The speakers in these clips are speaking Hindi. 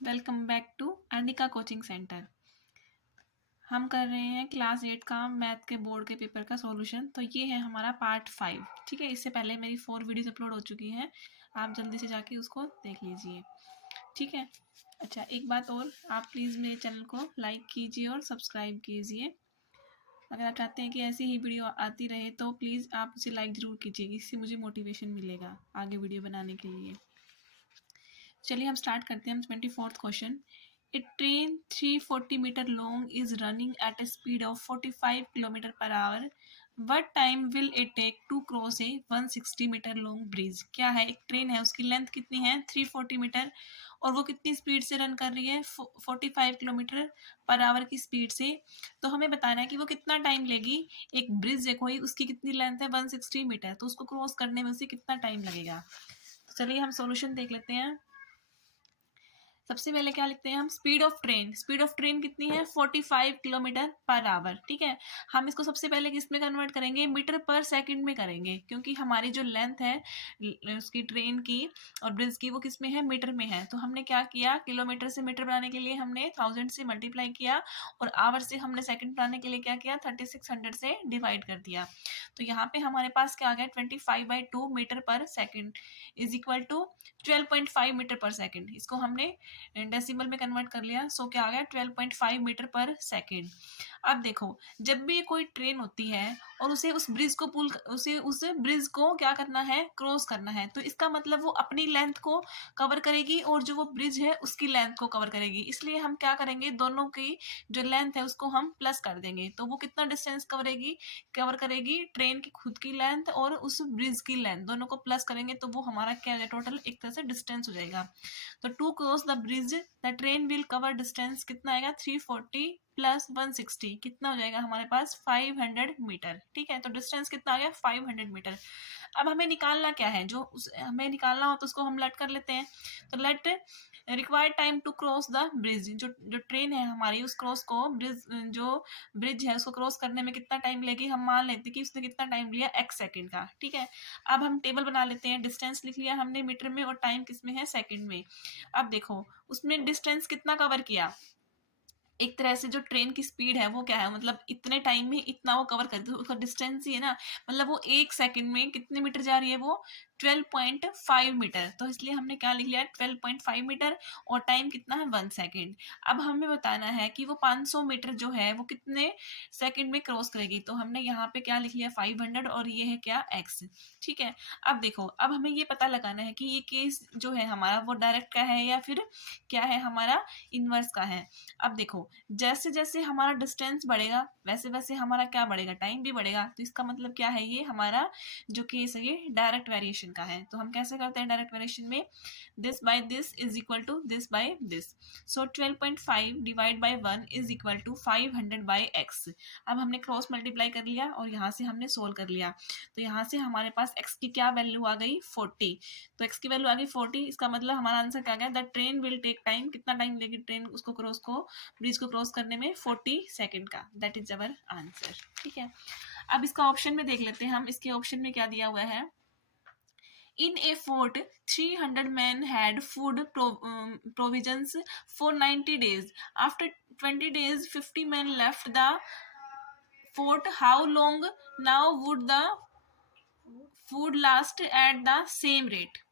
Welcome back to Arnika coaching centre. हम कर रहे हैं क्लास 8 का मैथ के बोर्ड के पेपर का सॉल्यूशन। तो ये है हमारा पार्ट 5। ठीक है, इससे पहले मेरी 4 वीडियोस अपलोड हो चुकी हैं, आप जल्दी से जाके उसको देख लीजिए। ठीक है, अच्छा एक बात और, आप प्लीज़ मेरे चैनल को लाइक कीजिए और सब्सक्राइब कीजिए। अगर आप चाहते हैं कि ऐसी ही वीडियो आती रहे तो प्लीज़ आप उसे लाइक ज़रूर कीजिए, इससे मुझे मोटिवेशन मिलेगा आगे वीडियो बनाने के लिए। चलिए हम स्टार्ट करते हैं। हम 24th question. A train 340 meter long is running at a speed of 45 kilometer per hour. What time will it take to cross a 160 meter long bridge? क्या है, एक ट्रेन है, उसकी लेंथ कितनी है 340 मीटर और वो कितनी स्पीड से रन कर रही है 45 किलोमीटर पर आवर की स्पीड से। तो हमें बताना है कि वो कितना टाइम लेगी। एक ब्रिज है कोई, उसकी कितनी लेंथ है 160 मीटर, तो उसको क्रॉस करने में उसे कितना टाइम लगेगा। तो चलिए हम सॉल्यूशन देख लेते हैं। सबसे पहले क्या लिखते हैं हम, speed of train. Speed of train कितनी है 45 किलोमीटर पर आवर। ठीक है, हम इसको सबसे पहले किस में कन्वर्ट करेंगे, मीटर पर सेकंड में करेंगे, क्योंकि हमारी जो लेंथ है उसकी ट्रेन की और ब्रिज की वो किस में है, मीटर में है। तो हमने क्या किया, किलोमीटर से मीटर बनाने के लिए हमने 1000 से मल्टीप्लाई किया और आवर से हमने सेकंड बनाने के लिए क्या किया, 3600 से डिवाइड कर दिया। तो यहाँ पे हमारे पास क्या आ गया, 25/2 metre per second is equal to 12.5 metre per second. इसको हमने डेसिमल में कन्वर्ट कर लिया, सो क्या आ गया 12.5 मीटर पर सेकेंड। अब देखो, जब भी कोई ट्रेन होती है और उसे उस ब्रिज को उस ब्रिज को क्या करना है, क्रॉस करना है, तो इसका मतलब वो अपनी लेंथ को कवर करेगी और जो वो ब्रिज है उसकी लेंथ को कवर करेगी। इसलिए हम क्या करेंगे, दोनों की जो लेंथ है उसको हम प्लस कर देंगे। तो वो कितना डिस्टेंस कवर करेगी, ट्रेन की खुद की लेंथ और उस ब्रिज की लेंथ, दोनों को प्लस करेंगे तो वो हमारा क्या है, टोटल एक तरह से डिस्टेंस हो जाएगा। तो to cross the bridge the train will cover distance कितना आएगा, 340 प्लस 160 कितना हो जाएगा हमारे पास 500 मीटर। ठीक है, तो डिस्टेंस कितना आ गया 500 मीटर। अब हमें निकालना क्या है, हमें निकालना हो तो उसको हम लेट कर लेते हैं। तो let required time to cross the bridge, जो ट्रेन है हमारी उस क्रॉस को जो ब्रिज है उसको क्रॉस करने में कितना टाइम लेगी, हम मान लेते कि उसने कितना टाइम लिया x सेकंड का। ठीक है, अब हम टेबल बना लेते हैं। डिस्टेंस लिख लिया हमने मीटर में और टाइम किस में है, सेकंड में। अब देखो उसने डिस्टेंस कितना कवर किया, एक तरह से जो ट्रेन की स्पीड है वो क्या है, मतलब इतने टाइम में इतना वो कवर करती है, उसका डिस्टेंस ही है ना, मतलब वो एक सेकंड में कितने मीटर जा रही है, वो 12.5 मीटर। तो इसलिए हमने क्या लिख लिया 12.5 मीटर और टाइम कितना है 1 सेकंड। अब हमें बताना है कि वो 500 मीटर जो है वो कितने सेकंड में क्रॉस करेगी। तो हमने यहाँ पे क्या लिख लिया 500 और ये है क्या x। ठीक है, अब देखो, अब हमें ये पता लगाना है कि ये केस जो है हमारा वो डायरेक्ट का है या फिर क्या है, हमारा इनवर्स का है। अब देखो, जैसे जैसे हमारा डिस्टेंस बढ़ेगा वैसे वैसे हमारा क्या बढ़ेगा, टाइम भी बढ़ेगा। तो इसका मतलब क्या है, ये हमारा जो केस है ये डायरेक्ट वेरिएशन का है। तो हम कैसे करते हैं डायरेक्ट वेरिएशन में, this by this is equal to this by this. So 12.5 divide by 1 is equal to 500 by x। अब हमने क्रॉस मल्टीप्लाई कर लिया और यहाँ से हमने सोल्व कर लिया। तो यहाँ से हमारे पास x की क्या वैल्यू आ गई 40। तो x की वैल्यू आ गई 40, इसका मतलब हमारा आंसर क्या गया, the train will take time, कितना टाइम लेगी ट्रेन उसको ब्रिज को क्रॉस करने में 40 सेकंड का। That is our answer. ठीक है, अब इसका ऑप्शन में देख लेते हैं हम, इसके ऑप्शन में क्या दिया हुआ है। In a fort, 300 men had food provisions for 90 days. After 20 days, 50 men left the fort. How long now would the food last at the same rate?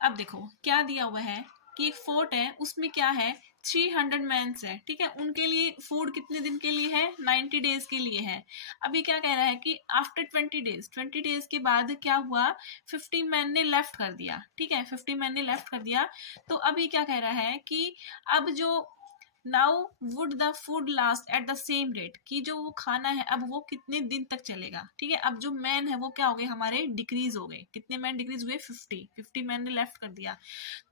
अब देखो क्या दिया हुआ है कि एक फोर्ट है, उसमें क्या है 300 मैंस है। ठीक है, उनके लिए फूड कितने दिन के लिए है, 90 डेज के लिए है। अभी क्या कह रहा है कि आफ्टर 20 डेज के बाद क्या हुआ, 50 मैन ने लेफ्ट कर दिया। ठीक है, 50 मैन ने लेफ्ट कर दिया। तो अभी क्या कह रहा है कि अब जो now would the food last at the same rate, कि जो वो खाना है अब वो कितने दिन तक चलेगा। ठीक है, अब जो मैन है वो क्या हो गए हमारे, डिक्रीज हो गए। कितने मैन डिक्रीज हुए, 50 मैन ने लेफ्ट कर दिया।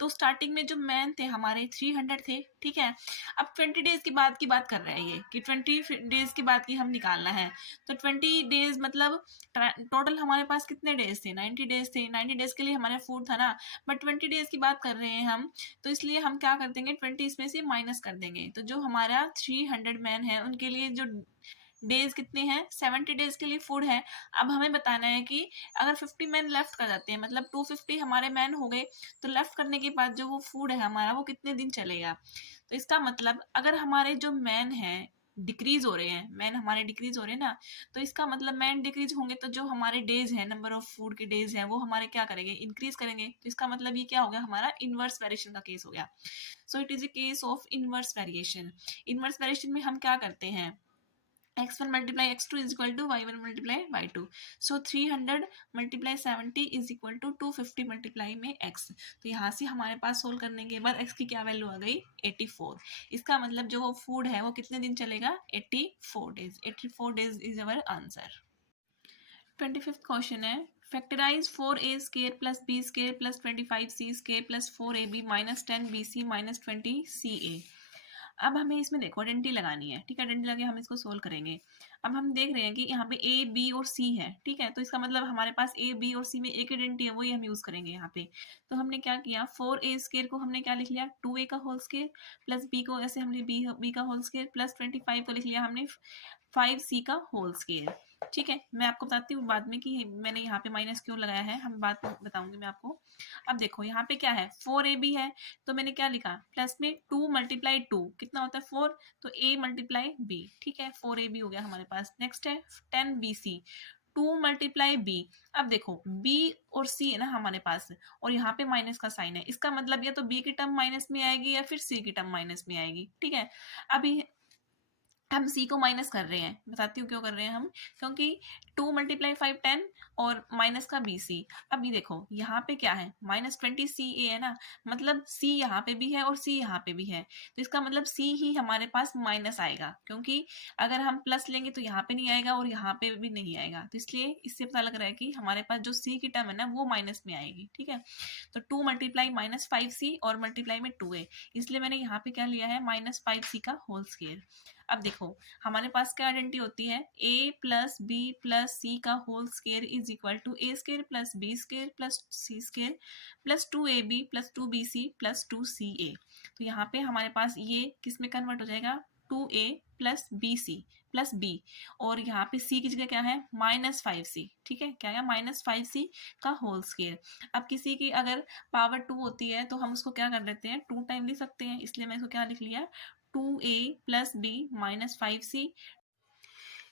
तो स्टार्टिंग में जो मैन थे हमारे 300 थे। ठीक है, अब 20 डेज के बाद की बात कर रहे हैं ये, कि 20 डेज के बाद की हम निकालना है। तो 20 डेज मतलब टोटल हमारे पास कितने डेज थे, 90 डेज थे। 90 डेज के लिए हमारा फूड था ना, बट 20 डेज की बात कर रहे हैं हम, तो इसलिए हम क्या कर देंगे 20 इसमें से माइनस कर देंगे। तो जो हमारा 300 मैन है उनके लिए जो डेज कितने हैं, 70 डेज के लिए फूड है। अब हमें बताना है कि अगर 50 मैन लेफ्ट कर जाते हैं, मतलब 250 हमारे मैन हो गए, तो लेफ्ट करने के बाद जो वो फूड है हमारा वो कितने दिन चलेगा। तो इसका मतलब अगर हमारे जो मैन हैं डिक्रीज हो रहे हैं, मैन हमारे डिक्रीज हो रहे हैं ना, तो इसका मतलब मैन डिक्रीज होंगे तो जो हमारे डेज हैं, नंबर ऑफ फूड के डेज हैं, वो हमारे क्या करेंगे, इंक्रीज करेंगे। तो इसका मतलब ये क्या हो गया, हमारा इनवर्स वेरिएशन का केस हो गया। So it is a case of inverse variation. Inverse variation में हम क्या करते हैं, x1 multiply x2 is equal to y1 multiply y2. So 300 multiply 70 is equal to 250 multiply में x. तो यहाँ से हमारे पास सोल्व करने के बाद x की क्या वैल्यू आ गई, 84। इसका मतलब जो वो फूड है वो कितने दिन चलेगा, 84 days. 84 days is our answer. 25th question है, factorise 4a square plus b square plus 25c square plus 4ab minus 10bc minus 20ca। अब हमें इसमें देखो आइडेंटिटी लगानी है, ठीक है, आइडेंटिटी लगा के हम इसको सोल्व करेंगे। अब हम देख रहे हैं कि यहाँ पे ए बी और सी है, ठीक है, तो इसका मतलब हमारे पास ए बी और सी में एक आइडेंटिटी है, वही हम यूज करेंगे यहाँ पे। तो हमने क्या किया, 4a स्केयर को हमने क्या लिख लिया, 2a का होल स्केयर प्लस b को ऐसे हमने b का होल स्केयर प्लस 25 को लिख लिया हमने 5c का होल स्केयर। ठीक है, मैं आपको बताती हूँ बाद में कि मैंने यहाँ पे माइनस क्यों लगाया है, हम बात बताऊंगी मैं आपको। अब देखो यहाँ पे क्या है, 4ab है, तो मैंने क्या लिखा, प्लस में 2 मल्टीप्लाई 2 कितना होता है 4, तो a मल्टीप्लाई b, ठीक है, 4ab हो गया हमारे पास। नेक्स्ट है 10bc, 2 मल्टीप्लाई b। अब देखो b और c है ना हमारे पास, और यहाँ पे माइनस का साइन है, इसका मतलब या तो b की टर्म माइनस में आएगी या फिर c की टर्म माइनस में आएगी, ठीक है। अभी हम c को माइनस कर रहे हैं, बताती हूँ क्यों कर रहे हैं हम, क्योंकि 2 मल्टीप्लाई 5 10 और माइनस का bc। अब ये देखो यहाँ पे क्या है, माइनस 20ca है ना, मतलब c यहाँ पे भी है और c यहाँ पे भी है, तो इसका मतलब c ही हमारे पास माइनस आएगा, क्योंकि अगर हम प्लस लेंगे तो यहाँ पे नहीं आएगा और यहाँ पे भी नहीं आएगा, तो इसलिए इससे पता लग रहा है कि हमारे पास जो c की टर्म है ना वो माइनस में आएगी, ठीक है। तो 2 मल्टीप्लाई माइनस 5c और मल्टीप्लाई में 2a, इसलिए मैंने यहाँ पे क्या लिया है, माइनस 5c का होल स्केयर। अब देखो हमारे पास क्या आइडेंटिटी होती है, a plus B plus C का whole square is equal to A square plus B square plus C square plus 2ab plus 2bc plus 2ca। तो यहाँ पे हमारे पास ये किस में कन्वर्ट हो जाएगा, 2a plus bc plus b, और यहाँ पे c की जगह क्या है, माइनस 5c, ठीक है, क्या है, माइनस 5c का होल स्केयर। अब किसी की अगर पावर 2 होती है तो हम उसको क्या कर देते हैं, 2 टाइम लिख सकते हैं, इसलिए मैं इसको क्या लिख लिया, 2a plus B minus 5c।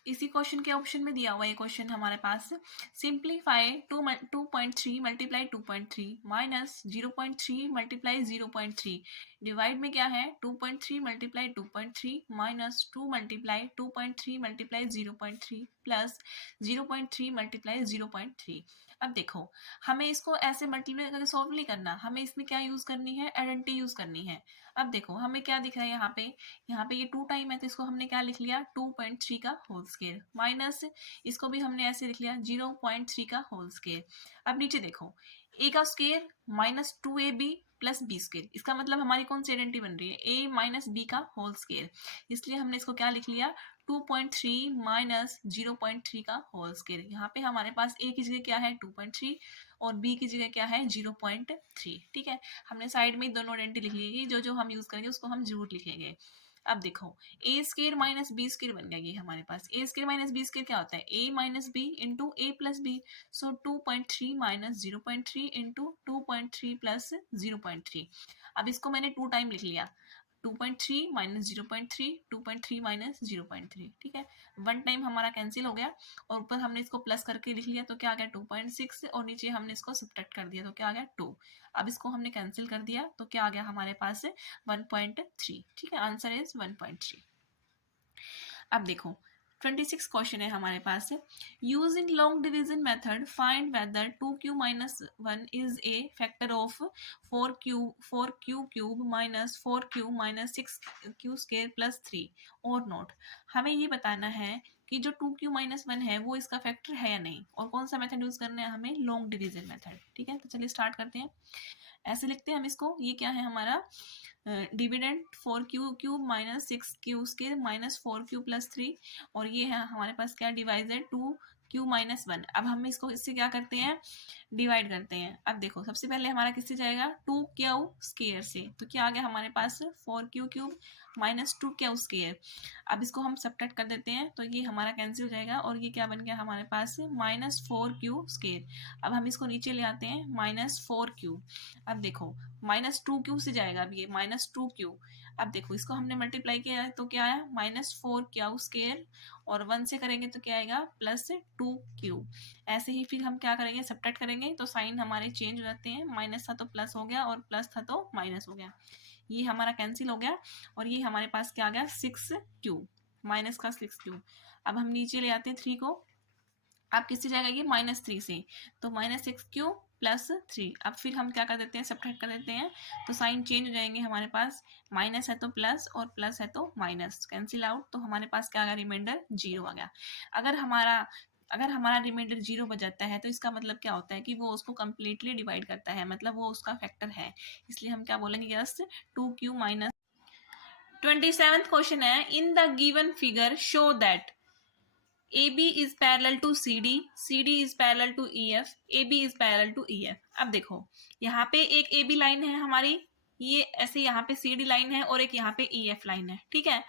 इसी क्वेश्चन के ऑप्शन में दिया हुआ ये क्वेश्चन हमारे पास, simplify 2.3 multiply 2.3 minus 0.3 multiply 0.3, divide में क्या है, 2.3 multiply 2.3 minus 2 multiply 2.3 multiply 0.3 plus 0.3 multiply 0.3। अब देखो हमें इसको ऐसे मल्टीप्लाई करके सॉल्व नहीं करना, हमें इसमें क्या यूज करनी है, आइडेंटिटी यूज करनी है। अब देखो हमें क्या दिख रहा है यहाँ पे ये 2 टाइम है, तो इसको हमने क्या लिख लिया, 2.3 का होल स्केयर माइनस इसको भी हमने ऐसे लिख लिया 0.3 का होल स्केयर। अब नीचे देखो a का square minus 2ab plus B square, इसका मतलब हमारी कौन सी आइडेंटिटी बन रही है, a माइनस बी का होल स्केयर, इसलिए हमने इसको क्या लिख लिया, 2.3 माइनस 0.3 का होल स्केयर। यहाँ पे हमारे पास a की जगह क्या है 2.3 और b की जगह क्या है 0.3, ठीक है। हमने साइड में दोनों आइडेंटिटी लिख ली, जो जो हम यूज करेंगे उसको हम जरूर लिखेंगे। अब देखो ए स्केयर माइनस बी स्केयर बन गया, ये हमारे पास ए स्केयर माइनस बी स्केयर क्या होता है, ए minus B into A plus B, so 2.3 minus 0.3 into 2.3 plus 0.3। अब इसको मैंने 2 टाइम लिख लिया, 2.3 माइनस 0.3 2.3 माइनस 0.3, ठीक है, 1 टाइम हमारा कैंसिल हो गया, और ऊपर हमने इसको प्लस करके लिख लिया तो क्या आ गया 2.6, और नीचे हमने इसको सब्ट्रैक्ट कर दिया तो क्या आ गया 2। अब इसको हमने कैंसिल कर दिया तो क्या आ गया हमारे पास 1.3, ठीक है, आंसर इज 1.3। अब देखो 26 क्वेश्चन है हमारे पास, using long division method find whether 2q minus 1 is a factor of 4q cube minus 4q minus 6q square plus 3 or not. हमें ये बताना है कि जो 2q माइनस 1 है वो इसका फैक्टर है या नहीं, और कौन सा मेथड यूज करना है हमें, लॉन्ग डिवीजन मेथड, ठीक है। तो चलिए स्टार्ट करते हैं, ऐसे लिखते हैं हम इसको, ये क्या है हमारा dividend 4q cube minus 6q square minus 4q plus 3, और ये है हमारे पास क्या डिवाइजर q माइनस 1। अब हम इसको इससे क्या करते हैं, डिवाइड करते हैं। अब देखो सबसे पहले हमारा किससे जाएगा, 2q स्क्वायर से, तो क्या आ गया हमारे पास 4q cube minus 2q square. अब इसको हम सब्ट्रैक्ट कर देते हैं तो ये हमारा कैंसिल हो जाएगा और ये क्या बन गया हमारे पास माइनस 4q स्क्वायर। अब हम इसको नीचे ले आते हैं माइनस 4q। अब देखो माइनस 2q से जाएगा, अब ये माइनस 2q। अब देखो इसको हमने मल्टीप्लाई किया है तो क्या आया माइनस 4q स्क्वायर, और 1 से करेंगे तो क्या आएगा प्लस 2q। ऐसे ही फिर हम क्या करेंगे, सब्ट्रैक्ट करेंगे तो साइन हमारे चेंज हो जाते हैं, माइनस था तो प्लस हो गया और प्लस था तो माइनस हो गया। ये हमारा कैंसिल हो गया और ये हमारे पास क्या आ गया 6q, माइनस का 6q। अब हम नीचे ले आते हैं 3 को। अब किससे जाएगा ये माइनस 3 से, तो माइनस 6q प्लस 3। अब फिर हम क्या कर देते हैं, सब्ट्रैक्ट कर देते हैं तो साइन चेंज हो जाएंगे हमारे पास, माइनस है तो प्लस और प्लस है तो माइनस, कैंसिल आउट, तो हमारे पास क्या आ गया रिमाइंडर 0 आ गया। अगर हमारा रिमाइंडर 0 बच जाता है तो इसका मतलब क्या होता है कि वो उसको कम्प्लीटली डिवाइड करता है, मतलब वो उसका फैक्टर है, इसलिए हम क्या बोलेंगे just 2q minus. 27th question है, in the given figure show that AB is parallel to CD, CD is parallel to EF, AB is parallel to EF। अब देखो यहाँ पे एक AB लाइन है हमारी, ये ऐसे यहाँ पे CD लाइन है और एक यहाँ पे EF लाइन है, ठीक है।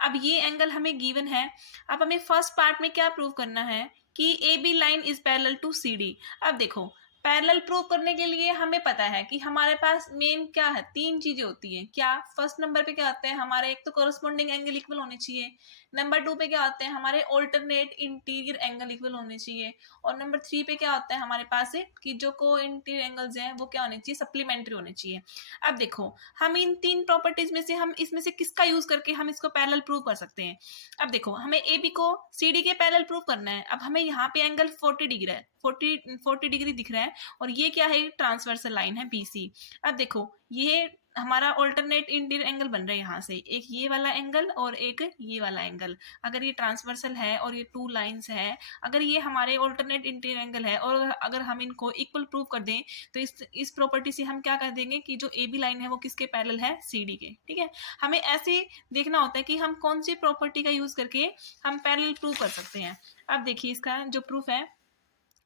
अब ये एंगल हमें गिवन है। अब हमें फर्स्ट पार्ट में क्या प्रूव करना है कि AB line is parallel to CD। अब देखो पैरेलल प्रूव करने के लिए हमें पता है कि हमारे पास मेन क्या है, 3 चीजें होती हैं। क्या, फर्स्ट नंबर पे क्या होते हैं हमारे, एक तो कोरस्पॉन्डिंग एंगल इक्वल होने चाहिए, नंबर 2 पे क्या होते हैं हमारे ऑल्टरनेट इंटीरियर एंगल इक्वल होने चाहिए, और नंबर 3 पे क्या होता है हमारे पास कि जो को इंटीरियर एंगल्स हैं वो क्या होने चाहिए, सप्लीमेंट्री होने चाहिए। अब देखो हम इन 3 प्रॉपर्टीज में से हम इसमें से किसका यूज करके हम इसको पैरेलल प्रूव कर सकते हैं। अब देखो हमें AB को CD के पैरेलल प्रूव करना है। अब हमें यहाँ पे एंगल 40 डिग्री है, 40 डिग्री दिख रहा है, और ये क्या है ट्रांसवर्सल लाइन है BC। अब देखो ये हमारा ऑल्टरनेट इंटीरियर एंगल बन रहा है यहाँ से, एक ये वाला एंगल और एक ये वाला एंगल। अगर ये ट्रांसवर्सल है और ये 2 लाइंस है, अगर ये हमारे ऑल्टरनेट इंटीरियर एंगल है और अगर हम इनको इक्वल प्रूव कर दें तो इस प्रॉपर्टी से हम क्या कर देंगे कि जो AB लाइन है वो किसके पैरेलल है, CD के, ठीक है। हमें ऐसे देखना होता है कि हम कौन सी प्रॉपर्टी का यूज करके हम पैरेलल प्रूव कर सकते हैं। अब देखिए इसका जो प्रूफ है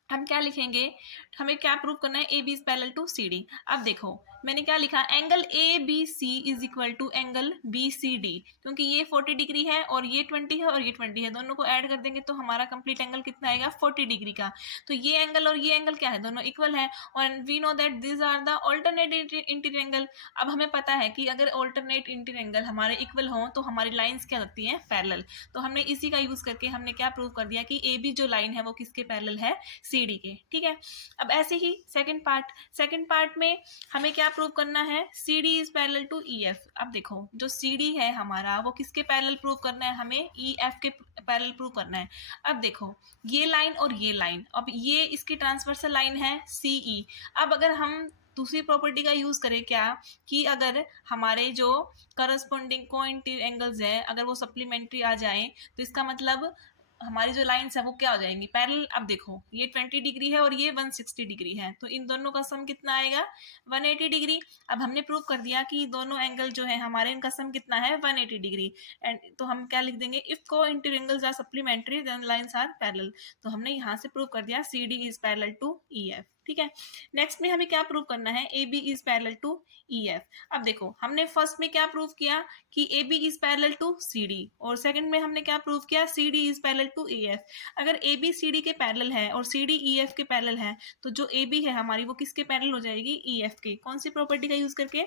हम क्या लिखेंगे, हमें क्या प्रूव करना है, AB is parallel to CD। अब देखो मैंने क्या लिखा, angle ABC is equal to angle BCD, क्योंकि ये 40 डिग्री है और ये 20 है और ये 20 है, दोनों को ऐड कर देंगे तो हमारा कंप्लीट एंगल कितना आएगा 40 डिग्री का। तो ये एंगल और ये एंगल क्या है, दोनों इक्वल है, और we know that this are the alternate interior angle. अब हमें पता है कि अगर ऑल्टरनेट इंटीरियर एंगल हमारे इक्वल हो तो हमारी लाइंस क्या लगती हैं, पैरेलल। तो हमने इसी का यूज करके हमने क्या प्रूव कर दिया कि AB जो लाइन है वो किसके पैरेलल है, CD के, ठीक है। अब ऐसे ही सेकंड पार्ट में हमें क्या प्रूव करना है, CD is parallel to EF। अब देखो जो CD है हमारा वो किसके पैरेलल प्रूव करना है, हमें EF के पैरेलल प्रूव करना है। अब देखो ये लाइन और ये लाइन, अब ये इसकी ट्रांसवर्सल लाइन है CE। अब अगर हम दूसरी प्रॉपर्टी का यूज करें क्या, कि अगर हमारे जो करस्पॉन्डिंग को इंटीरियर एंगल्स है अगर वो सप्लीमेंट्री आ जाए तो इसका मतलब हमारी जो लाइंस है वो क्या हो जाएंगी, पैरेलल। अब देखो ये 20 डिग्री है और ये 160 डिग्री है, तो इन दोनों का सम कितना आएगा 180 डिग्री। अब हमने प्रूव कर दिया कि दोनों एंगल जो है हमारे इनका सम कितना है 180 डिग्री। एंड तो हम क्या लिख देंगे, if co-interior angles are supplementary then lines are parallel. तो हमने यहाँ से प्रूव कर दिया CD is parallel to EF, ठीक है। नेक्स्ट में हमें क्या प्रूव करना है, AB is parallel to EF। अब देखो हमने फर्स्ट में क्या प्रूव किया कि AB is parallel to CD, और सेकंड में हमने क्या प्रूव किया, CD is parallel to EF। अगर AB CD के पैरेलल है और CD EF के पैरेलल है तो जो AB है हमारी वो किसके पैरेलल हो जाएगी, EF के। कौन सी प्रॉपर्टी का यूज करके,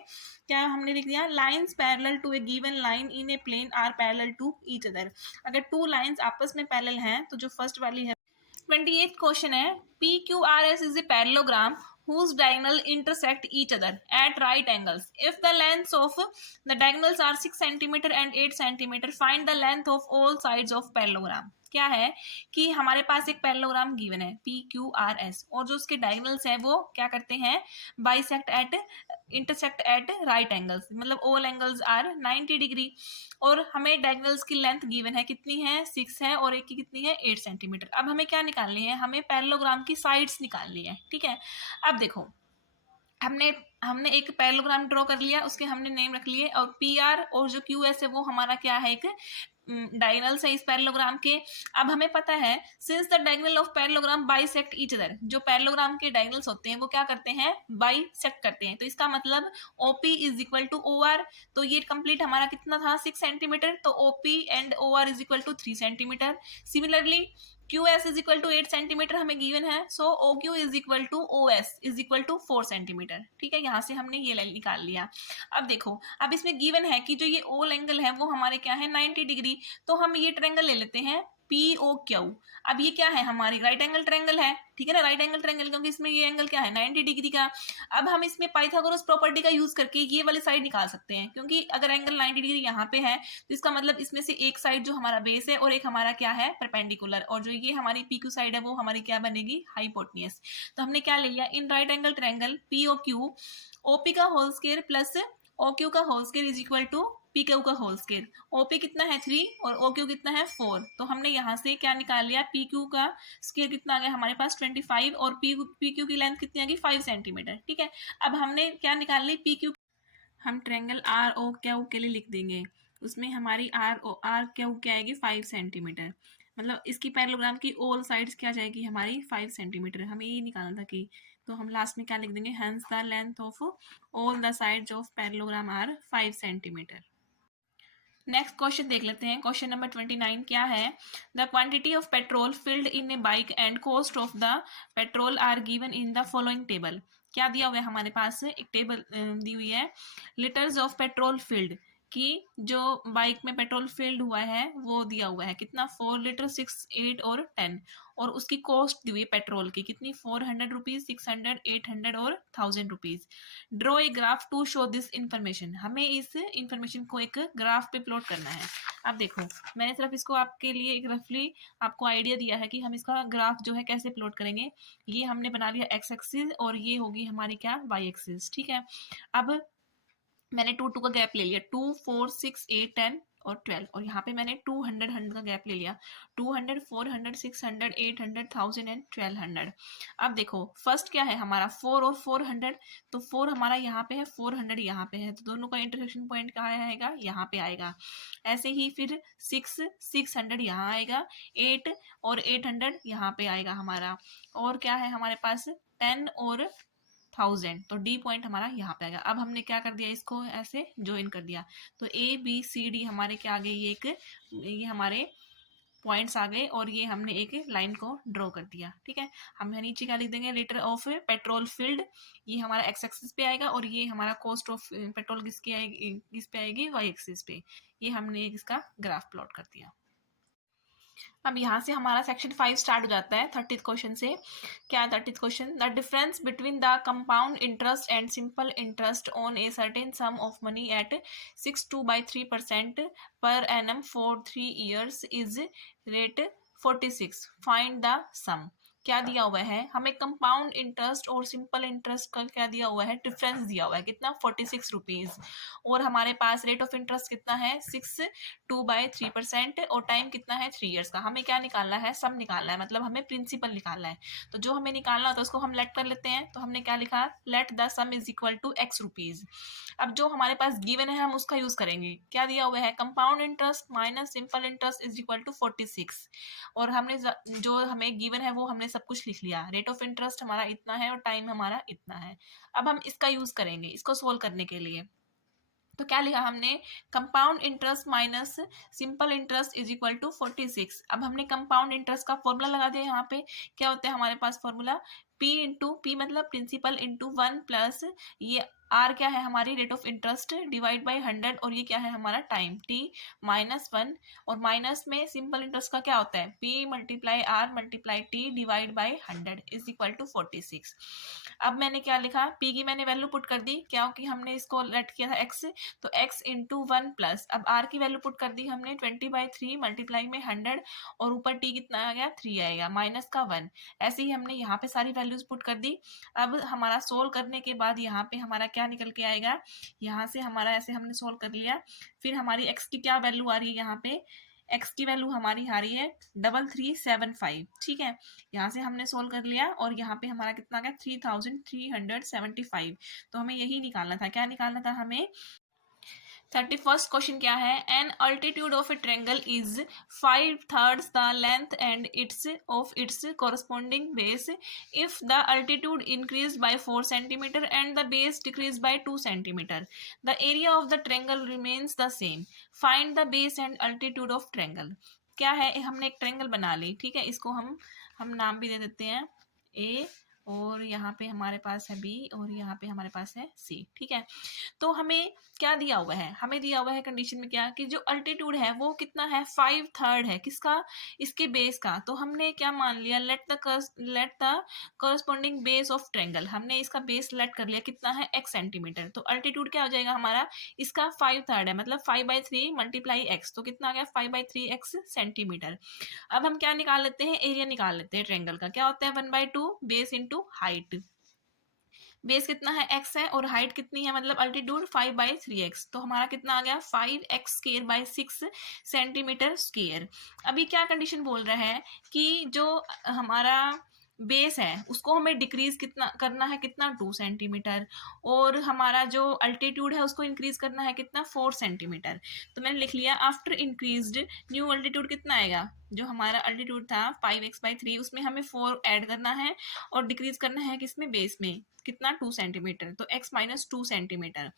क्या हमने लिख दिया, lines parallel to a given line in a plane are parallel to each other. अगर 2 लाइंस आपस में पैरेलल हैं तो जो फर्स्ट वाली है। 28th क्वेश्चन है, PQRS is a parallelogram whose diagonal intersect each other at right angles. If the lengths of the diagonals are 6 cm and 8 cm, find the length of all sides of parallelogram. क्या है कि हमारे पास एक पैरेललोग्राम गिवन है PQRS और जो उसके डायगोनल्स है वो क्या करते हैं, bisect at intersect at right angles, मतलब ऑल एंगल्स आर 90 डिग्री। और हमें डायगोनल्स की लेंथ गिवन है, कितनी है 6 है, और एक की कितनी है 8 सेंटीमीटर। अब हमें क्या निकालनी है, हमें पैरेललोग्राम की साइड्स निकालनी है, ठीक है। अब देखो हमने एक पैरेललोग्राम ड्रॉ कर लिया, उसके हमने नेम रख लिए, और PR और जो QS है वो हमारा क्या है, एक डायगोनल्स है इस पैरेललोग्राम के। अब हमें पता है since the diagonal of parallelogram bisect each other, जो पैरेललोग्राम के डायगोनल्स होते हैं वो क्या करते हैं, बाइसेक्ट करते हैं। तो इसका मतलब OP is equal to O R. तो ये कंप्लीट हमारा कितना था 6 सेंटीमीटर, तो OP and O R is equal to 3 centimetre. Similarly Q S is equal to 8 centimetre हमें गिवन है, so O Q is equal to O S is equal to 4 centimetre. ठीक है, यहाँ से हमने ये निकाल लिया। अब देखो, अब इसमें गिवन है कि जो ये ओल एंगल है वो हमारे क्या है 90 डिग्री। तो हम ये ट्रायंगल ले लेते हैं पी ओ क्यू। अब ये क्या है, हमारी राइट एंगल ट्रायंगल है, ठीक है ना, राइट एंगल ट्रायंगल, क्योंकि इसमें ये एंगल क्या है 90 डिग्री का। अब हम इसमें पाइथागोरस प्रॉपर्टी का यूज करके ये वाली साइड निकाल सकते हैं, क्योंकि अगर एंगल 90 डिग्री यहाँ पे है तो इसका मतलब इसमें से एक साइड जो हमारा बेस है और एक हमारा क्या है परपेंडिकुलर, और जो ये हमारी पी क्यू साइड है वो हमारी क्या बनेगी हाइपोटेन्यूज। तो हमने क्या ले लिया, in right angle triangle P O Q, OP का whole square plus O Q का whole square is equal to P Q का होल स्क्वायर। ओपी कितना है 3 और ओ क्यू कितना है 4। तो हमने यहाँ से क्या निकाल लिया, पी क्यू का स्क्वायर कितना आ गया हमारे पास 25 और पी क्यू की लेंथ कितनी आ गई 5 सेंटीमीटर। ठीक है, अब हमने क्या निकाल ली पी क्यू। हम ट्रायंगल आर ओ क्यू के लिए लिख देंगे, उसमें हमारी आर क्यू क्या आएगी 5 सेंटीमीटर। मतलब इसकी पैरेललोग्राम की ऑल साइड्स क्या जाएगी हमारी 5 सेंटीमीटर। हमें ये निकालना था कि, तो हम लास्ट में क्या लिख देंगे, hence the length of all the sides of parallelogram are 5 centimetre. Next question देख लेते हैं, क्वेश्चन नंबर 29 क्या है, the quantity of petrol filled in a bike and cost of the petrol are given in the following table. क्या दिया हुआ है हमारे पास, एक टेबल दी हुई है, लीटर्स ऑफ पेट्रोल फिल्ड, कि जो बाइक में पेट्रोल फिल्ड हुआ है वो दिया हुआ है कितना 4 लीटर 6 8 और 10, और उसकी कॉस्ट दी हुई है पेट्रोल की कितनी 400 रुपीज 600 800 और 1000 rupees. Draw a graph to show this information, हमें इस इंफॉर्मेशन को एक ग्राफ पे प्लॉट करना है। अब देखो, मैंने सिर्फ इसको आपके लिए एक रफली आपको आइडिया दिया है कि हम इसका ग्राफ जो है कैसे प्लॉट करेंगे। ये हमने बना लिया एक्स एक्सिस और ये होगी हमारी क्या वाई एक्सिस। ठीक है, अब मैंने 2 का गैप ले लिया, 2 4 6 8 10 और 12, और यहाँ पे मैंने 200 100 का गैप ले लिया, 200 400 600 800 1000 एंड 1200। अब देखो फर्स्ट क्या है हमारा 4 और 400, तो 4 हमारा यहाँ पे है 400 यहाँ पे है, तो दोनों का इंटरसेक्शन पॉइंट कहाँ आएगा, यहाँ पे आएगा। ऐसे ही फिर 600 यहाँ आएगा, 8 और 800 यहाँ पे आएगा हमारा, और क्या है हमारे पास 10 और 1000, तो डी पॉइंट हमारा यहाँ पे आएगा। अब हमने क्या कर दिया, इसको ऐसे ज्वाइन कर दिया, तो ए बी सी डी हमारे क्या आ गए, ये हमारे पॉइंट्स आ गए, और ये हमने एक लाइन को ड्रॉ कर दिया। ठीक है, हम नीचे क्या लिख देंगे, लीटर ऑफ पेट्रोल फिल्ड, ये हमारा एक्स एक्सिस पे आएगा, और ये हमारा कॉस्ट ऑफ पेट्रोल किसकी आएगी, किस पे आएगी, वाई एक्सिस पे। ये हमने इसका ग्राफ प्लॉट कर दिया। अब यहाँ से हमारा सेक्शन 5 स्टार्ट हो जाता है 30th क्वेश्चन से। क्या है 30th question, the difference between the compound interest and simple interest on a certain sum of money at 62/3% per annum for 3 years is rate 46, find the sum. क्या दिया हुआ है हमें, कंपाउंड इंटरेस्ट और सिंपल इंटरेस्ट का क्या दिया हुआ है, डिफरेंस दिया हुआ है कितना 46 रुपीज, और हमारे पास रेट ऑफ इंटरेस्ट कितना है 62/3% और टाइम कितना है 3 years का। हमें क्या निकालना है, सम निकालना है, मतलब हमें प्रिंसिपल निकालना है। तो जो हमें निकालना होता है उसको हम लेट कर लेते हैं, तो हमने क्या लिखा, let the sum is equal to x rupees. अब जो हमारे पास गिवन है हम उसका यूज करेंगे। क्या दिया हुआ है, compound interest minus simple interest is equal to 46, और हमने जो हमें गिवन है वो हमने सब कुछ लिख लिया, रेट ऑफ इंटरेस्ट हमारा इतना है और टाइम हमारा इतना है। अब हम इसका यूज करेंगे इसको सोल्व करने के लिए। तो क्या लिखा हमने, compound interest minus simple interest is equal to 46। अब हमने कंपाउंड इंटरेस्ट का फॉर्मूला लगा दिया, यहाँ पे क्या होता है हमारे पास फॉर्मूला, P इंटू पी मतलब प्रिंसिपल इंटू 1 प्लस ये आर क्या है हमारी rate of interest divide by 100, और ये क्या है हमारा टाइम t -1, और माइनस में सिंपल इंटरेस्ट का क्या होता है P multiply R multiply T divide by 100 is equal to 46। अब मैंने क्या लिखा, P की मैंने वैल्यू पुट कर दी, क्या कि हमने इसको लेट किया था x, तो x इंटू 1 प्लस, अब r की वैल्यू पुट कर दी हमने 20/3 मल्टीप्लाई में 100, और ऊपर t कितना आ गया 3 आएगा माइनस का 1। ऐसे ही हमने यहाँ पे सारी वैल्यूज पुट कर दी। अब हमारा सोल्व करने के बाद यहाँ पे हमारा क्या निकल के आएगा, यहाँ से हमारा ऐसे हमने सोल्व कर लिया, फिर हमारी x की क्या वैल्यू आ रही है, यहाँ पे x की वैल्यू हमारी आ रही है 3375। ठीक है, यहाँ से हमने सोल्व कर लिया, और यहाँ पे हमारा कितना आ गया 3375। तो हमें यही निकालना था, क्या निकालना था हमें 31st क्वेश्चन क्या है, an altitude of a triangle is 5/3 the length and its of its corresponding base if the altitude increase by 4 centimetre and the base decrease by 2 centimetre, the area of the triangle remains the same, find the base and altitude of triangle. क्या है, हमने एक ट्रेंगल बना ली, ठीक है, इसको हम नाम भी दे देते हैं ए, और यहाँ पे हमारे पास है बी, और यहाँ पे हमारे पास है सी, ठीक है। तो हमें क्या दिया हुआ है, हमें दिया हुआ है कंडीशन में क्या, कि जो अल्टीट्यूड है वो कितना है, 5/3 है, किसका, इसके बेस का। तो हमने क्या मान लिया, let the corresponding base of triangle, हमने इसका बेस लेट कर लिया, कितना है, x सेंटीमीटर। तो अल्टीट्यूड क्या हो जाएगा हमारा, इसका 5/3 है, मतलब 5/3 मल्टीप्लाई x, तो कितना आ गया, 5/3x सेंटीमीटर। अब हम क्या निकाल लेते हैं, एरिया निकाल लेते हैं ट्रेंगल का। क्या होता है, 1/2 बेस इंटू हाइट। बेस कितना है, x है, और हाइट कितनी है, मतलब अल्टीट्यूड 5/3x, तो हमारा कितना आ गया, 5x² / 6 सेंटीमीटर स्क्वेयर। अभी क्या कंडीशन बोल रहा है कि जो हमारा बेस है उसको हमें डिक्रीज कितना करना है, कितना, 2 सेंटीमीटर, और हमारा जो अल्टीट्यूड है उसको इंक्रीज करना है, कितना, 4 सेंटीमीटर। तो मैंने लिख लिया, आफ्टर इंक्रीज्ड न्यू अल्टीट्यूड कितना आएगा, जो हमारा अल्टीट्यूड था 5x/3, उसमें हमें 4 ऐड करना है, और डिक्रीज करना है किसमें, बेस में, कितना, 2 सेंटीमीटर, तो x - 2 सेंटीमीटर।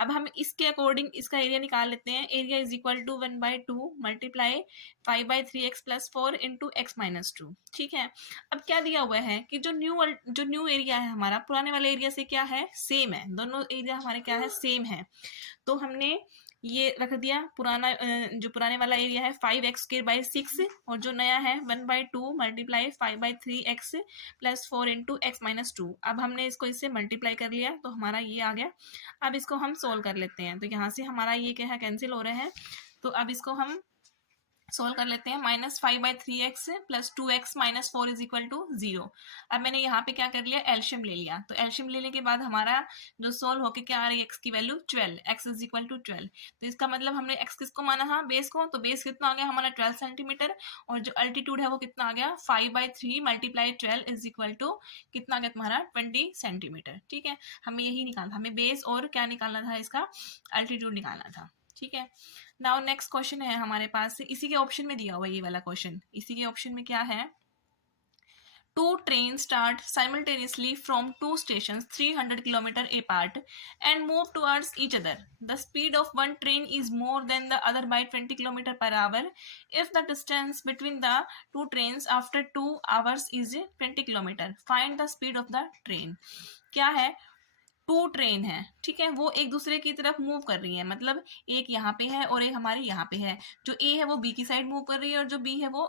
अब हम इसके अकॉर्डिंग इसका एरिया निकाल लेते हैं। Area is equal to 1/2 multiply 5/3x + 4 into x - 2, ठीक है। अब क्या दिया हुआ है कि जो न्यू एरिया है हमारा पुराने वाले एरिया से क्या है, सेम है, दोनों एरिया हमारे क्या है, सेम है। तो हमने ये रख दिया, जो पुराने वाला एरिया है 5x² / 6, और जो नया है 1/2 मल्टीप्लाई 5/3x + 4 इंटू x - 2। अब हमने इसको इससे मल्टीप्लाई कर लिया, तो हमारा ये आ गया। अब इसको हम सोल्व कर लेते हैं, तो यहाँ से हमारा ये क्या है, कैंसिल हो रहा है। तो अब इसको हम सोल्व कर लेते हैं, -5/3x + 2x - 4 = 0। अब मैंने यहाँ पे क्या कर लिया, एलशियम ले लिया। तो एलशियम लेने के बाद हमारा जो सोल्व होके क्या आ रही है, x की वैल्यू 12, x = 12। तो इसका मतलब हमने x किसको माना था, बेस को। तो बेस कितना आ गया हमारा, 12 सेंटीमीटर, और जो अल्टीट्यूड है वो कितना आ गया, 5/3 मल्टीप्लाई 12 = कितना आ गया तुम्हारा, 20 सेंटीमीटर, ठीक है। हमें यही निकालना, हमें बेस और क्या निकालना था, इसका अल्टीट्यूड निकालना था, ठीक है। नाउ नेक्स्ट क्वेश्चन है हमारे पास, इसी के ऑप्शन में दिया हुआ ये वाला क्वेश्चन। इसी के ऑप्शन में क्या है, 2 trains start simultaneously from 2 stations 300 km apart and move towards each other. The speed of one train is more than the other by 20 km/h if the distance between the two trains after 2 hours is 20 km. Find the speed of the train. क्या है, 2 ट्रेन है, ठीक है, वो एक दूसरे की तरफ मूव कर रही है, मतलब एक यहाँ पे है और एक हमारे यहाँ पे है। जो ए है वो बी की साइड मूव कर रही है, और जो बी है वो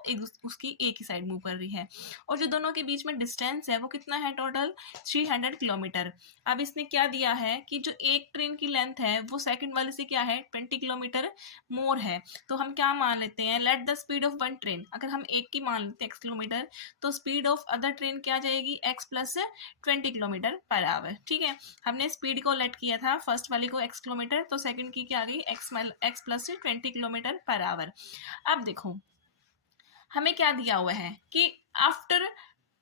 उसकी ए की साइड मूव कर रही है, और जो दोनों के बीच में डिस्टेंस है वो कितना है, टोटल 300 किलोमीटर। अब इसने क्या दिया है कि जो एक ट्रेन की लेंथ है वो सेकंड वाले से क्या है, 20 किलोमीटर मोर है। तो हम क्या मान लेते हैं, let the speed of one train, अगर हम एक की मान लेते हैं x किलोमीटर, तो स्पीड ऑफ अदर ट्रेन क्या जाएगी, x + 20 km/h, ठीक है। हमने स्पीड को लेट किया था फर्स्ट वाली को x किलोमीटर, तो सेकंड की क्या आ गई, x + 20 km/h। अब देखो हमें क्या दिया हुआ है कि आफ्टर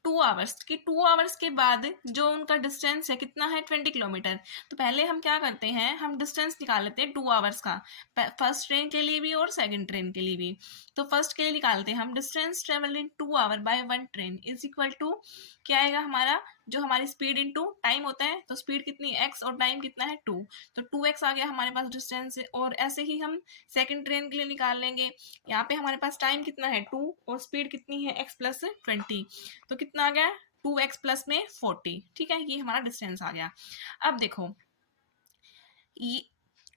2 आवर्स, कि 2 आवर्स के बाद जो उनका डिस्टेंस है कितना है, 20 किलोमीटर। तो पहले हम क्या करते हैं, हम डिस्टेंस निकाल लेते हैं 2 आवर्स का, फर्स्ट ट्रेन के लिए भी और सेकंड ट्रेन के लिए भी। तो फर्स्ट के लिए निकालते हैं हम, distance travelled in 2 hour by one train is equal to, क्या आएगा हमारा, जो हमारी स्पीड इंटू टाइम होता है, तो स्पीड कितनी, x, और टाइम कितना है 2, तो 2x आ गया हमारे पास डिस्टेंस। और ऐसे ही हम सेकंड ट्रेन के लिए निकाल लेंगे। यहाँ पे हमारे पास टाइम कितना है 2, और स्पीड कितनी है x + 20, तो कितना आ गया, 2x प्लस में 40, ठीक है, ये हमारा डिस्टेंस आ गया। अब देखो ये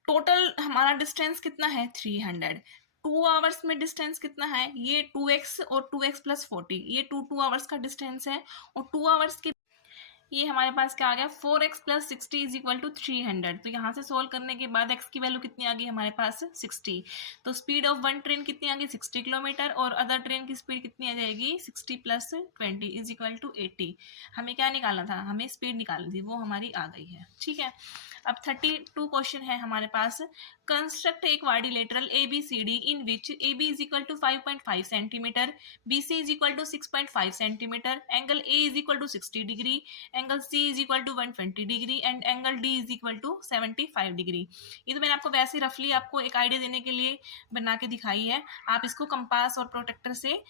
टोटल हमारा डिस्टेंस कितना है, 300। 2 आवर्स में डिस्टेंस कितना है, ये 2x और 2x + 40, ये 2 आवर्स का डिस्टेंस है। और 2 आवर्स के ये हमारे पास क्या आ गया, 4x + 60 = 300। तो यहाँ से सोल्व करने के बाद x की वैल्यू कितनी आ गई हमारे पास, 60। तो स्पीड ऑफ वन ट्रेन कितनी आ गई, 60 किलोमीटर, और अदर ट्रेन की स्पीड कितनी आ जाएगी, 60 + 20 = 80। हमें क्या निकालना था, हमें स्पीड निकालनी थी, वो हमारी आ गई है, ठीक है। अब 32 क्वेश्चन है हमारे पास। कंस्ट्रक्ट एक quadrilateral ABCD in which AB is equal to 5.5 centimetre, BC is equal to 6.5 centimetre, angle A is equal to 60 degree, angle C is equal to 120 degree and angle D is equal to 75 degree. ये तो मैंने आपको वैसे रफली आपको एक आइडिया देने के लिए बना के दिखाई है। आप इसको कंपास और प्रोटेक्टर से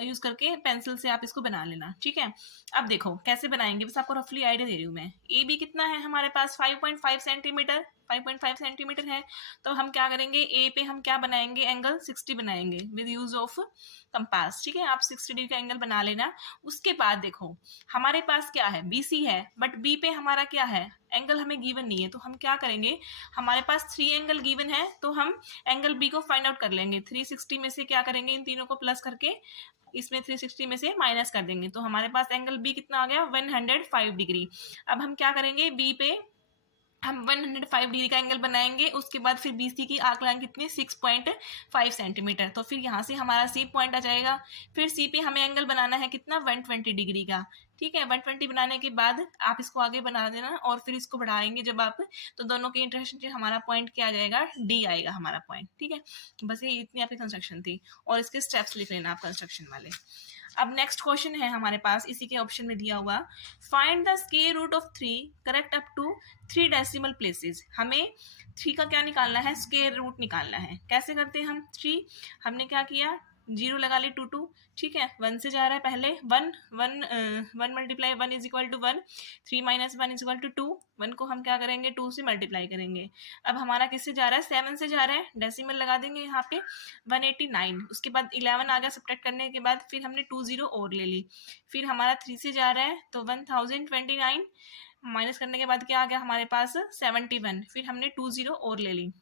यूज करके पेंसिल से आप इसको बना लेना, ठीक है। अब देखो कैसे बनाएंगे, बस आपको रफली आइडिया दे रही हूँ मैं। ए बी कितना है हमारे पास 5.5 सेंटीमीटर, 5.5 सेंटीमीटर है। तो हम क्या करेंगे, ए पे हम क्या बनाएंगे, एंगल 60 बनाएंगे विद यूज ऑफ कंपास, ठीक है। आप 60 डिग्री का एंगल बना लेना। उसके बाद देखो हमारे पास क्या है, BC है, बट बी पे हमारा क्या है, एंगल हमें गिवन नहीं है। तो हम क्या करेंगे, हमारे पास 3 एंगल गिवन है, तो हम एंगल बी को फाइंड आउट कर लेंगे। 360 में से क्या करेंगे, इन तीनों को प्लस करके इसमें 360 में से माइनस कर देंगे। तो हमारे पास एंगल बी कितना आ गया, 105 डिग्री। अब हम क्या करेंगे, बी पे हम 105 डिग्री का एंगल बनाएंगे। उसके बाद फिर BC की आर्क लाइन कितनी, 6.5 सेंटीमीटर। तो फिर यहाँ से हमारा C पॉइंट आ जाएगा। फिर C पे हमें एंगल बनाना है कितना, 120 डिग्री का, ठीक है। 120 बनाने के बाद आप इसको आगे बना देना और फिर इसको बढ़ाएंगे जब आप, तो दोनों के इंटरसेक्शन से हमारा पॉइंट क्या आ जाएगा, D आएगा हमारा पॉइंट, ठीक है। बस ये इतनी आपकी कंस्ट्रक्शन थी और इसके स्टेप्स लिख लेना आप कंस्ट्रक्शन वाले। अब नेक्स्ट क्वेश्चन है हमारे पास, इसी के ऑप्शन में दिया हुआ, find the square root of 3 correct up to 3 decimal places. हमें 3 का क्या निकालना है, स्क्वायर रूट निकालना है। कैसे करते हैं हम, 3 हमने क्या किया, 0 लगा ली, 2 ठीक है। 1 से जा रहा है पहले, 1 multiply 1 is equal to 1, 3 minus 1 is equal to 2, 1 को हम क्या करेंगे, 2 से मल्टीप्लाई करेंगे। अब हमारा किससे जा रहा है, 7 से जा रहा है, डेसिमल लगा देंगे यहाँ पे 189। उसके बाद 11 आ गया सब्ट्रैक्ट करने के बाद, फिर हमने 2 0 और ले ली। फिर हमारा 3 से जा रहा है तो 1029 माइनस करने के बाद क्या आ गया हमारे पास, 71। फिर हमने 2 0 और ले ली।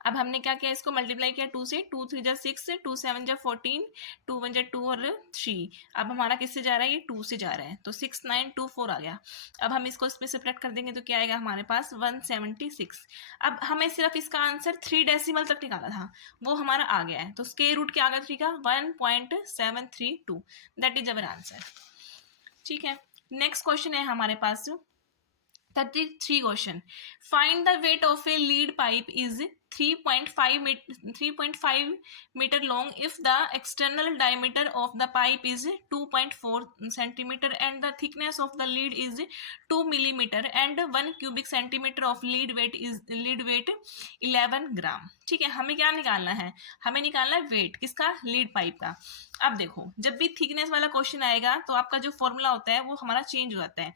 अब हमने क्या किया, इसको मल्टीप्लाई किया 2 से, 2 3 जा 6, 2 7 जा 14, 2 1 जा 2 और 3। अब हमारा किससे जा रहा है, ये 2 से जा रहा है, तो 6924 आ गया। अब हम इसको इसमें सब्ट्रैक्ट कर देंगे तो क्या आएगा हमारे पास, 176। अब हमें सिर्फ इसका आंसर 3 डेसिमल तक निकाला था, वो हमारा आ गया है। तो स्क्वायर रूट क्या आ गया 3 का, 1.732, दैट इज अवर आंसर, ठीक है। नेक्स्ट क्वेश्चन है हमारे पास 33 question. Find the weight of a lead pipe is 3.5 meter long if the external diameter of the pipe is 2.4 centimeter and the thickness of the lead is 2 millimeter and 1 cubic centimeter of lead weight 11 ग्राम, ठीक है। हमें क्या निकालना है, हमें निकालना है वेट किसका, लीड पाइप का। अब देखो जब भी थिकनेस वाला क्वेश्चन आएगा तो आपका जो फॉर्मूला होता है वो हमारा चेंज हो जाता है।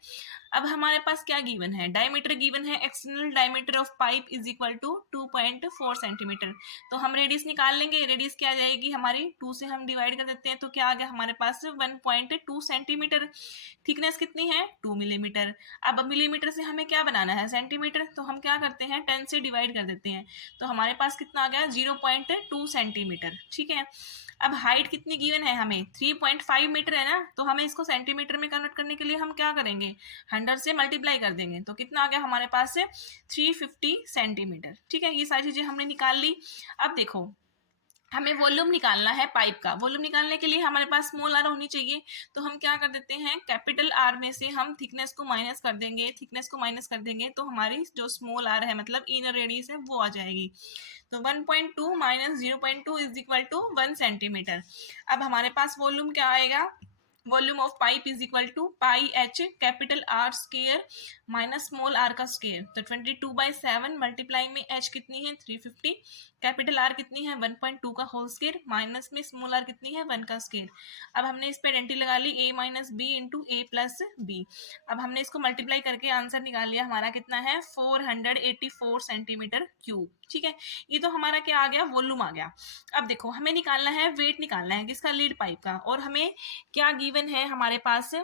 अब हमारे पास क्या गिवन है, डायमीटर गिवन है, external diameter of pipe is equal to 2.4 centimetre. तो हम रेडियस निकाल लेंगे, रेडियस क्या आ जाएगी हमारी, 2 से हम डिवाइड कर देते हैं तो क्या आ गया हमारे पास 1.2 सेंटीमीटर। थिकनेस कितनी है, 2 मिलीमीटर। अब मिलीमीटर से हमें क्या बनाना है, सेंटीमीटर, तो हम क्या करते हैं 10 से डिवाइड कर देते हैं, तो हमारे पास कितना आ गया 0.2 सेंटीमीटर, ठीक है। अब हाइट कितनी गिवन है हमें, 3.5 मीटर है ना, तो हमें इसको सेंटीमीटर में कन्वर्ट करने के लिए हम क्या करेंगे, 100 से मल्टीप्लाई कर देंगे, तो कितना आ गया हमारे पास से 350 सेंटीमीटर, ठीक है। ये सारी चीजें हमने निकाल ली। अब देखो हमें वॉल्यूम निकालना है पाइप का। वॉल्यूम निकालने के लिए हमारे पास स्मॉल आर होनी चाहिए, तो हम क्या कर देते हैं, कैपिटल आर में से हम थिकनेस को माइनस कर देंगे, थिकनेस को माइनस कर देंगे तो हमारी जो स्मॉल आर है मतलब इनर रेडियस है वो आ जाएगी। तो 1.2 minus 0.2 is equal to 1 centimetre. अब हमारे पास वॉल्यूम क्या आएगा, volume of pipe is equal to pi H capital R square minus small R का स्क्वायर। तो 22/7 मल्टीप्लाई में एच कितनी है 350, कैपिटल आर कितनी है 1.2 का होल स्क्वायर, माइनस में स्मॉल आर कितनी है 1 का स्क्वायर। अब हमने इस पे आइडेंटिटी लगा ली a minus B into A plus B. अब हमने इसको मल्टीप्लाई करके आंसर निकाल लिया, हमारा कितना है 484 सेंटीमीटर क्यूब, ठीक है। ये तो हमारा क्या आ गया, वॉल्यूम आ गया। अब देखो हमें निकालना है वेट, निकालना है किसका, लीड पाइप का, और हमें क्या गिवन है हमारे पास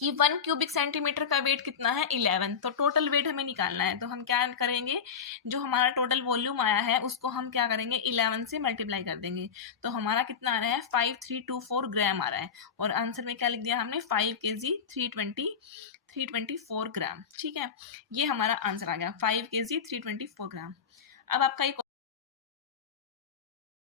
कि 1 क्यूबिक सेंटीमीटर का वेट कितना है 11। तो टोटल वेट हमें निकालना है, तो हम क्या करेंगे, जो हमारा टोटल वॉल्यूम आया है उसको हम क्या करेंगे 11 से मल्टीप्लाई कर देंगे, तो हमारा कितना आ रहा है 5324 ग्राम आ रहा है। और आंसर में क्या लिख दिया हमने 5 kg 324 ग्राम, ठीक है। ये हमारा आंसर आ गया 5 kg 324 ग्राम। अब आपका एक